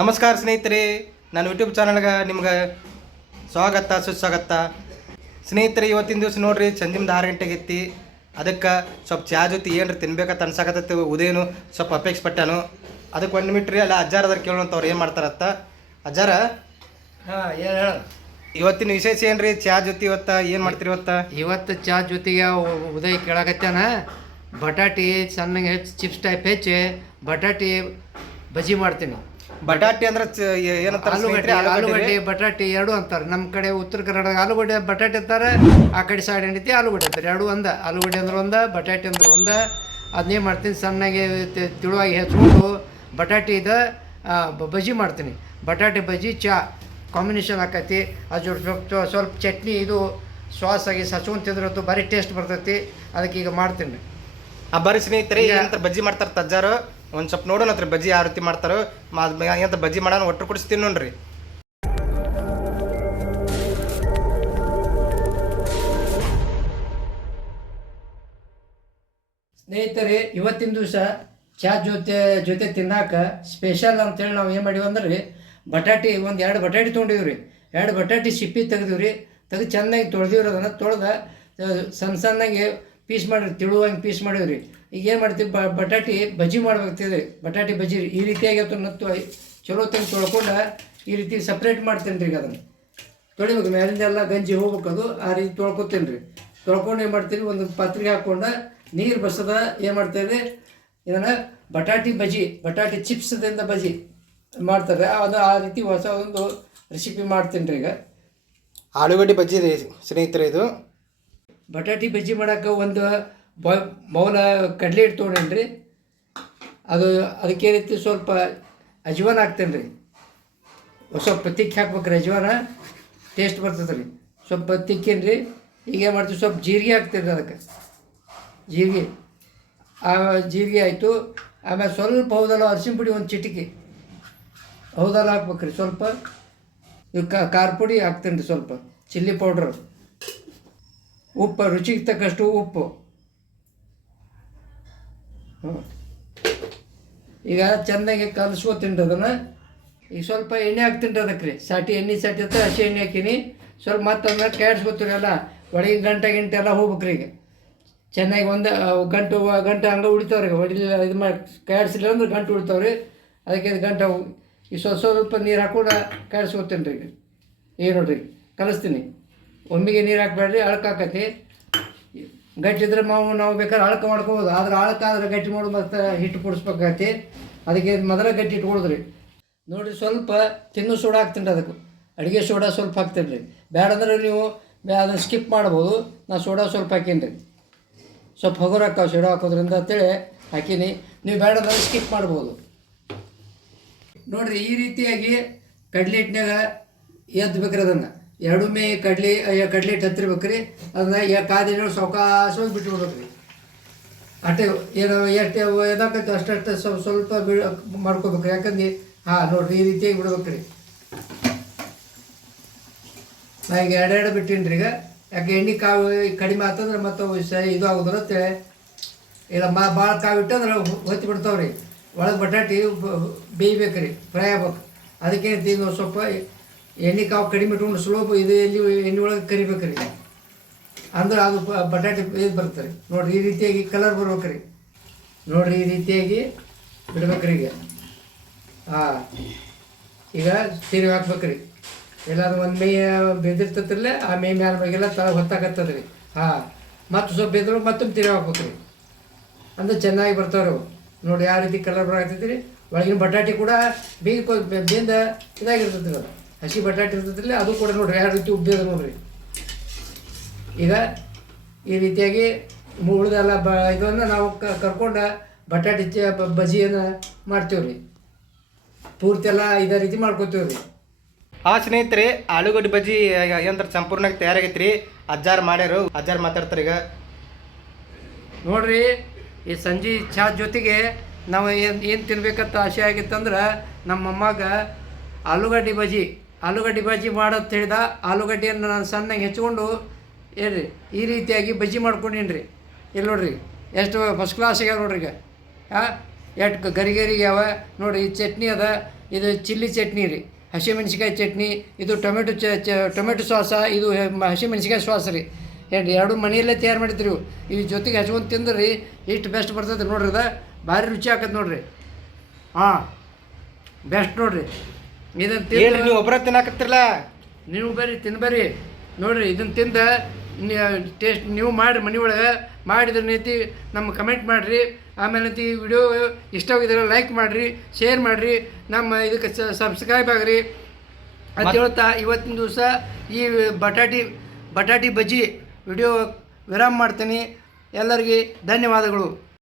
ನಮಸ್ಕಾರ ಸ್ನೇಹಿತರೆ, ನಾನು ಯೂಟ್ಯೂಬ್ ಚಾನಲ್ಗೆ ನಿಮ್ಗೆ ಸ್ವಾಗತ ಸುಸ್ವಾಗತ. ಸ್ನೇಹಿತರೆ, ಇವತ್ತಿನ ದಿವಸ ನೋಡ್ರಿ ಚಂದಿಮ್ದು 6 ಗಂಟೆಗೆ ಎತ್ತಿ ಅದಕ್ಕೆ ಸ್ವಲ್ಪ ಚಹಾ ಜೊತೆ ಏನ್ರಿ ತಿನ್ಬೇಕಂತ ಅನ್ಸಕತ್ತೈತಿ. ಉದಯನು ಸ್ವಲ್ಪ ಅಪೇಕ್ಷೆ ಪಟ್ಟಾನು. ಅದಕ್ಕೆ 1 ನಿಮಿಟ್ ರೀ ಅಲ್ಲ ಅಜ್ಜಾರ ಅದ್ರ ಕೇಳೋಂತ ಅವ್ರು ಏನು ಮಾಡ್ತಾರತ್ತ. ಅಜ್ಜಾರ, ಹೇಳ ಇವತ್ತಿನ ವಿಶೇಷ ಏನ್ರಿ? ಚಹಾ ಜೊತೆ ಏನು ಮಾಡ್ತೀರಿ ಇವತ್ತು ಚಹಾ ಜೊತೆಗೆ ಉದಯ ಕೇಳಕತ್ತಾನ. ಬಟಾಟಿ ಸಣ್ಣಗೆ ಹೆಚ್ಚಿ ಚಿಪ್ಸ್ ಟೈಪ್ ಹೆಚ್ಚಿ ಬಟಾಟಿ ಬಜ್ಜಿ ಮಾಡ್ತೀನಿ. ಬಟಾಟಿ ಅಂದ್ರೆ ಏನಂತಾರೆ? ಆಲೂಗಡ್ಡೆ ಬಟಾಟಿ ಎರಡು ಅಂತಾರೆ. ನಮ್ಮ ಕಡೆ ಉತ್ತರ ಕರ್ನಾಟಕ ಆಲೂಗಡ್ಡೆ ಬಟಾಟಿ ಅಂತಾರೆ, ಆ ಕಡೆ ಸೈಡ್ ಏನೈತಿ ಆಲೂಗಡ್ಡೆ ಅಂತಾರೆ. ಎರಡು ಆಲೂಗಡ್ಡೆ ಅಂದ್ರೆ ಬಟಾಟಿ ಅಂದ್ರೆ ಅದನ್ನೇ ಮಾಡ್ತೀನಿ. ಸಣ್ಣಗೆ ತಿಳುವಾಗಿ ಹೆಚ್ಕೊಂಡು ಬಟಾಟಿದ ಬಜ್ಜಿ ಮಾಡ್ತೀನಿ. ಬಟಾಟೆ ಬಜ್ಜಿ ಚಹಾ ಕಾಂಬಿನೇಷನ್ ಆಕೈತಿ. ಅದ್ರ ಸ್ವಲ್ಪ ಚಟ್ನಿ ಇದು ಸಾಸ್ ಆಗಿ ಹಚ್ಕೊಂಡು ತಿಂದ್ರತ್ತು ಭಾರಿ ಟೇಸ್ಟ್ ಬರ್ತೈತಿ. ಅದಕ್ಕೆ ಈಗ ಮಾಡ್ತೀನಿ. ಬರ್ರಿ ಸ್ನೇಹಿತರೆ, ಏನಂತ ಬಜ್ಜಿ ಮಾಡ್ತಾರೆ ತಜ್ಜಾರು. ಒಂದು ಸ್ವಲ್ಪ ನೋಡೋಣ ಹತ್ರ ಬಜ್ಜಿ ಯಾವ ರೀತಿ ಮಾಡ್ತಾರೋ. ಏನಂತ ಬಜ್ಜಿ ಮಾಡೋಣ, ಒಟ್ಟು ಕುಡಿಸ್ತೀನಿ ನೋಡ್ರಿ. ಸ್ನೇಹಿತರೆ, ಇವತ್ತಿನ ದಿವಸ ಚಹಾ ಜೊತೆ ತಿನ್ನಾಕ ಸ್ಪೆಷಲ್ ಅಂತೇಳಿ ನಾವು ಏನು ಮಾಡೀವಿ ಅಂದ್ರೆ ಬಟಾಟಿ ಎರಡು ಬಟಾಟಿ ತೊಗೊಂಡಿವ್ರಿ. 2 ಬಟಾಟಿ ಸಿಪ್ಪಿ ತೆಗೆದಿವ್ರಿ. ತೆಗೆದು ಚೆನ್ನಾಗಿ ತೊಳೆದಿವ್ರಿ. ಅದನ್ನು ತೊಳೆದ ಸಣ್ಣಗೆ ಪೀಸ್ ಮಾಡಿ ತಿಳುವಂಗೆ ಪೀಸ್ ಮಾಡಿವ್ರಿ. ಈಗ ಏನು ಮಾಡ್ತೀವಿ, ಬಟಾಟಿ ಬಜ್ಜಿ ಮಾಡ್ಬೇಕ್ತಿದ್ರಿ. ಬಟಾಟಿ ಬಜ್ಜಿ ಈ ರೀತಿಯಾಗಿ ನತ್ತು ಚಲೋ ತಂದು ತೊಳ್ಕೊಂಡು ಈ ರೀತಿ ಸಪ್ರೇಟ್ ಮಾಡ್ತೀನಿ ರೀ. ಈಗ ಅದನ್ನು ತೊಳಿಬೇಕು, ಮೇಲಿಂದೆಲ್ಲ ಗಂಜಿ ಹೋಗ್ಬೇಕು. ಅದು ಆ ರೀತಿ ತೊಳ್ಕೊತೀನಿ ರೀ. ತೊಳ್ಕೊಂಡು ಏನು ಮಾಡ್ತೀವಿ, ಒಂದು ಪಾತ್ರೆಗೆ ಹಾಕ್ಕೊಂಡು ನೀರು ಬಸದ ಏನು ಮಾಡ್ತಾಯಿದೆ, ಇದನ್ನು ಬಟಾಟಿ ಚಿಪ್ಸ್ದಿಂದ ಬಜ್ಜಿ ಮಾಡ್ತಾರೆ. ಅದು ಆ ರೀತಿ ಹೊಸ ಒಂದು ರೆಸಿಪಿ ಮಾಡ್ತೀನಿ ರೀ. ಈಗ ಆಲೂಗಡ್ಡೆ ಬಜ್ಜಿ ರೀ ಸ್ನೇಹಿತರೆ. ಇದು ಬಟಾಟಿ ಬಜ್ಜಿ ಮಾಡೋಕೆ ಒಂದು ಬೌಲ ಕಡಲೆ ಹಿಟ್ಟು ತೊಗೊಂಡೇನಿ ರೀ. ಅದಕ್ಕೆ ರೀತಿ ಸ್ವಲ್ಪ ಅಜ್ವಾನ ಹಾಕ್ತೇನೆ ರೀ. ಸ್ವಲ್ಪ ತಿಕ್ಕಿ ಹಾಕ್ಬೇಕ್ರಿ. ಅಜ್ವಾನ ಟೇಸ್ಟ್ ಬರ್ತದೆ ರೀ. ಸ್ವಲ್ಪ ತಿಕ್ಕೇನಿ ರೀ. ಈಗ ಏನು ಮಾಡ್ತೀವಿ, ಸ್ವಲ್ಪ ಜೀರಿಗೆ ಹಾಕ್ತೀನಿ ರೀ. ಅದಕ್ಕೆ ಜೀರಿಗೆ ಆಯಿತು. ಆಮೇಲೆ ಸ್ವಲ್ಪ ಹೌದಲ್ಲ ಅರಿಶಿನ ಪುಡಿ ಒಂದು ಚಿಟಿಕೆ ಹೌದಲ್ಲ ಹಾಕ್ಬೇಕ್ರಿ. ಸ್ವಲ್ಪ ಇವು ಖಾರ ಪುಡಿ ಹಾಕ್ತೀನಿ ರೀ. ಸ್ವಲ್ಪ ಚಿಲ್ಲಿ ಪೌಡ್ರ್, ಉಪ್ಪು ರುಚಿಗೆ ತಕ್ಕಷ್ಟು ಉಪ್ಪು. ಈಗ ಚೆಂದಾಗಿ ಕಲಿಸ್ಕೊತೀನಿ ರೀ ಅದನ್ನು. ಈಗ ಸ್ವಲ್ಪ ಎಣ್ಣೆ ಹಾಕ್ತೀನಿ ರೀ ಅದಕ್ಕೆ ರೀ. ಎಣ್ಣೆ ಸಾಟಿ ಅಂತ ಹಸಿ ಎಣ್ಣೆ ಹಾಕೀನಿ. ಸ್ವಲ್ಪ ಮತ್ತೆ ಅದನ್ನ ಕ್ಯಾಡ್ಸ್ಕೊತೀರಿ. ಎಲ್ಲ ಒಳಗೆ ಗಂಟೆ ಎಲ್ಲ ಹೋಗ್ಬೇಕ್ರಿ. ಈಗ ಚೆನ್ನಾಗಿ ಒಂದು ಗಂಟೆ ಹಂಗೆ ಉಳಿತಾವ್ರಿ. ಹೊಡಿಲಿಲ್ಲ ಇದು ಮಾಡಿ ಕ್ಯಾಡ್ಸಿಲ್ಲ ಅಂದ್ರೆ ಗಂಟು ಉಳಿತಾವ್ರಿ. ಅದಕ್ಕೆ ಗಂಟೆ ಈ ಸ್ವಲ್ಪ ನೀರು ಹಾಕೊಂಡು ಕ್ಯಾಡ್ಸ್ಕೊತೀನಿ ರೀ. ಈಗ ನೋಡಿರಿ ಕಲಿಸ್ತೀನಿ. ಒಮ್ಮೆಗೆ ನೀರು ಹಾಕ್ಬೇಡ್ರಿ, ಅಳಕ್ಕೆ ಹಾಕತಿ. ಗಟ್ಟಿ ಇದ್ರೆ ನಾವು ಬೇಕಾದ್ರೆ ಅಳಕ ಮಾಡ್ಕೋಬೋದು. ಆದ್ರೆ ಅಳಕಾದ್ರೆ ಗಟ್ಟಿ ಮಾಡೋದು ಮತ್ತು ಹಿಟ್ಟು ಕುಡಿಸ್ಬೇಕಾಗತಿ. ಅದಕ್ಕೆ ಮೊದಲ ಗಟ್ಟಿ ಇಟ್ಕೊಳೋದ್ರಿ. ನೋಡಿರಿ, ಸ್ವಲ್ಪ ತಿನ್ನೋ ಸೋಡಾ ಹಾಕ್ತೀನಿ ರೀ. ಅದಕ್ಕೆ ಅಡುಗೆ ಸೋಡಾ ಸ್ವಲ್ಪ ಹಾಕ್ತೀನಿ ರೀ. ಬೇಡಂದ್ರೆ ನೀವು ಅದನ್ನು ಸ್ಕಿಪ್ ಮಾಡ್ಬೋದು. ನಾನು ಸೋಡಾ ಸ್ವಲ್ಪ ಹಾಕೀನಿ ರೀ. ಸ್ವಲ್ಪ ಹಗುರ ಹಾಕಾವ ಸೋಡಾ ಹಾಕೋದ್ರಿಂದ ಅಂತೇಳಿ ಹಾಕೀನಿ. ನೀವು ಬೇಡಂದ್ರೆ ಸ್ಕಿಪ್ ಮಾಡ್ಬೋದು. ನೋಡಿರಿ, ಈ ರೀತಿಯಾಗಿ ಕಡ್ಲೆ ಹಿಟ್ಟಿನಾಗ ಎದ್ದಬೇಕ್ರಿ. ಅದನ್ನು ಎರಡೊಮ್ಮೆ ಕಡ್ಲೆ ಹಿಟ್ಟು ಹತ್ತಿರ್ಬೇಕ್ರಿ. ಅದನ್ನ ಕಾದಿನ ಸಾವಕಾಶವಾಗಿ ಬಿಟ್ಬಿಡ್ಬೇಕು ರೀ. ಅಷ್ಟೇ ಏನು ಎಷ್ಟು ಎದಾಕೈತೆ ಅಷ್ಟಷ್ಟು ಸ್ವಲ್ಪ ಮಾಡ್ಕೋಬೇಕ್ರಿ. ಯಾಕಂದ್ರೆ ನೋಡಿರಿ ಈ ರೀತಿಯಾಗಿ ಬಿಡ್ಬೇಕು ರೀ. ನಾ ಈಗ ಎರಡು ಬಿಟ್ಟೀನಿ ರೀ. ಈಗ ಯಾಕೆ ಎಣ್ಣೆ ಕಾವು ಕಡಿಮೆ ಆತಂದ್ರೆ ಮತ್ತು ಇದು ಆಗೋದ್ರ ಅಂತೇಳಿ. ಇಲ್ಲ ಭಾಳ ಕಾವು ಇಟ್ಟಂದ್ರೆ ಹೊತ್ತಿ ಬಿಡ್ತಾವ್ರಿ. ಒಳಗೆ ಬಟಾಟಿ ಬೇಯ್ಬೇಕು ರೀ, ಫ್ರೈ ಆಗ್ಬೇಕು. ಅದಕ್ಕೆ ಈಗ ಸ್ವಲ್ಪ ಎಣ್ಣೆ ಕಾವು ಕಡಿಮೆ ಇಟ್ಕೊಂಡು ಸ್ಲೋಪ್ ಇದು ಎಣ್ಣೆ ಒಳಗೆ ಕರಿಬೇಕು ರೀ. ಅಂದ್ರೆ ಅದು ಬಟಾಟಿ ಇದು ಬರ್ತದೆ ರೀ. ನೋಡಿರಿ, ಈ ರೀತಿಯಾಗಿ ಕಲರ್ ಬರ್ಬೇಕು ರೀ. ನೋಡಿರಿ, ಈ ರೀತಿಯಾಗಿ ಬಿಡ್ಬೇಕ್ರಿ. ಈಗ ತಿರುವಿ ಹಾಕ್ಬೇಕ್ರಿ. ಎಲ್ಲಾದ್ರೂ ಒಂದು ಮೈ ಬೆದಿರ್ತತಿರಲ್ಲ, ಆ ಮೈ ಮ್ಯಾಲ ಬಾಗೆಲ್ಲ ತಳ ಹೊತ್ತಾಕತ್ತದ ರೀ. ಮತ್ತು ಸ್ವಲ್ಪ ಬೆದ್ರು ಮತ್ತೊಮ್ಮೆ ತಿರುವಿ ಹಾಕ್ಬೇಕ್ರಿ. ಅಂದ್ರೆ ಚೆನ್ನಾಗಿ ಬರ್ತಾವ್ರಿ ಅವು. ನೋಡಿ ಯಾವ ರೀತಿ ಕಲರ್ ಬರಾಕತ್ತೈತಿ ರೀ. ಒಳಗಿನ ಬಟಾಟಿ ಕೂಡ ಬೇಂದ ಇದಾಗಿರ್ತೈತಿ ರೀ. ಅದು ಹಸಿ ಬಟಾಟಿ ಇರ್ತೈತಿಲ್ಲ, ಅದು ಕೂಡ ನೋಡಿರಿ ಯಾವ ರೀತಿ ಉಬ್ಬಿದೆ ನೋಡಿರಿ. ಈಗ ಈ ರೀತಿಯಾಗಿ ಉಳಿದೆಲ್ಲ ಇದನ್ನು ನಾವು ಕರ್ಕೊಂಡು ಬಟಾಟಿ ಬಜ್ಜಿಯನ್ನು ಮಾಡ್ತೀವಿ ರೀ. ಪೂರ್ತಿ ಎಲ್ಲ ಇದೇ ರೀತಿ ಮಾಡ್ಕೊತೀವಿ ರೀ. ಸ್ನೇಹಿತರೆ, ಆಲೂಗಡ್ಡೆ ಬಜ್ಜಿ ಏನಂತಾರೆ ಸಂಪೂರ್ಣವಾಗಿ ತಯಾರಾಗೈತೆ ರೀ. ಅಜ್ಜಾರು ಮಾಡ್ಯಾರು. ಅಜ್ಜಾರು ಮಾತಾಡ್ತಾರೆ. ಈಗ ನೋಡಿರಿ, ಈ ಸಂಜೆ ಚಹಾ ಜೊತೆಗೆ ನಾವು ಏನು ತಿನ್ಬೇಕಂತ ಆಸೆ ಆಗಿತ್ತಂದ್ರೆ ನಮ್ಮ ಅಮ್ಮಗೆ ಆಲೂಗಡ್ಡೆ ಬಜ್ಜಿ ಮಾಡೋದು ಹೇಳಿದ. ಆಲೂಗಡ್ಡೆಯನ್ನು ನಾನು ಸಣ್ಣಗೆ ಹೆಚ್ಕೊಂಡು ಏನ್ರಿ ಈ ರೀತಿಯಾಗಿ ಬಜ್ಜಿ ಮಾಡ್ಕೊಂಡೀನಿ ರೀ. ಇಲ್ಲಿ ನೋಡಿರಿ ಎಷ್ಟು ಫಸ್ಟ್ ಕ್ಲಾಸ್ ಆಗ್ಯಾವ ನೋಡ್ರಿ. ಈಗ ಎಷ್ಟು ಗರಿ ಅವ ನೋಡಿರಿ. ಈ ಚಟ್ನಿ ಅದ, ಇದು ಚಿಲ್ಲಿ ಚಟ್ನಿ ರೀ, ಹಸಿಮೆಣ್ಸಿಕಾಯಿ ಚಟ್ನಿ, ಇದು ಟೊಮೆಟೊ ಸಾಸ, ಇದು ಹಸಿಮೆಣ್ಸಿಕಾಯಿ ಸಾಸ್ ರೀ. ಎರಡು ಮನೆಯಲ್ಲೇ ತಯಾರು ಮಾಡಿದ್ರಿ ಇವು. ಈ ಜೊತೆಗೆ ಹಚ್ಕೊಂಡು ತಿಂದ್ರಿ ಎಷ್ಟು ಬೆಸ್ಟ್ ಬರ್ತದೆ ನೋಡ್ರಿ. ಅದು ಭಾರಿ ರುಚಿ ಆಕತ್ತೆ ನೋಡ್ರಿ. ಹಾಂ, ಬೆಸ್ಟ್ ನೋಡ್ರಿ. ಇದನ್ನು ಹೇಳ್ರಿ, ನೀವು ಒಬ್ಬರ ತಿನ್ನಾಕತ್ತಿರಲ್ಲ. ನೀವು ಬರ್ರಿ ತಿನ್ಬರ್ರಿ ನೋಡಿರಿ. ಇದನ್ನು ತಿಂದ ಟೇಸ್ಟ್ ನೀವು ಮಾಡಿರಿ ಮನೆ ಒಳಗೆ. ಮಾಡಿದ್ರೆ ನೀತಿ ನಮ್ಮ ಕಮೆಂಟ್ ಮಾಡಿರಿ. ಆಮೇಲೆ ಈ ವಿಡಿಯೋ ಇಷ್ಟವಾಗಿದ್ರೆ ಲೈಕ್ ಮಾಡಿರಿ, ಶೇರ್ ಮಾಡಿರಿ, ನಮ್ಮ ಇದಕ್ಕೆ ಸಬ್ಸ್ಕ್ರೈಬ್ ಆಗಿರಿ ಅಂತ ಹೇಳ್ತಾ ಇವತ್ತಿನ ದಿವಸ ಈ ಬಟಾಟಿ ಬಜ್ಜಿ ವಿಡಿಯೋ ವಿರಾಮ ಮಾಡ್ತೀನಿ. ಎಲ್ಲರಿಗೆ ಧನ್ಯವಾದಗಳು.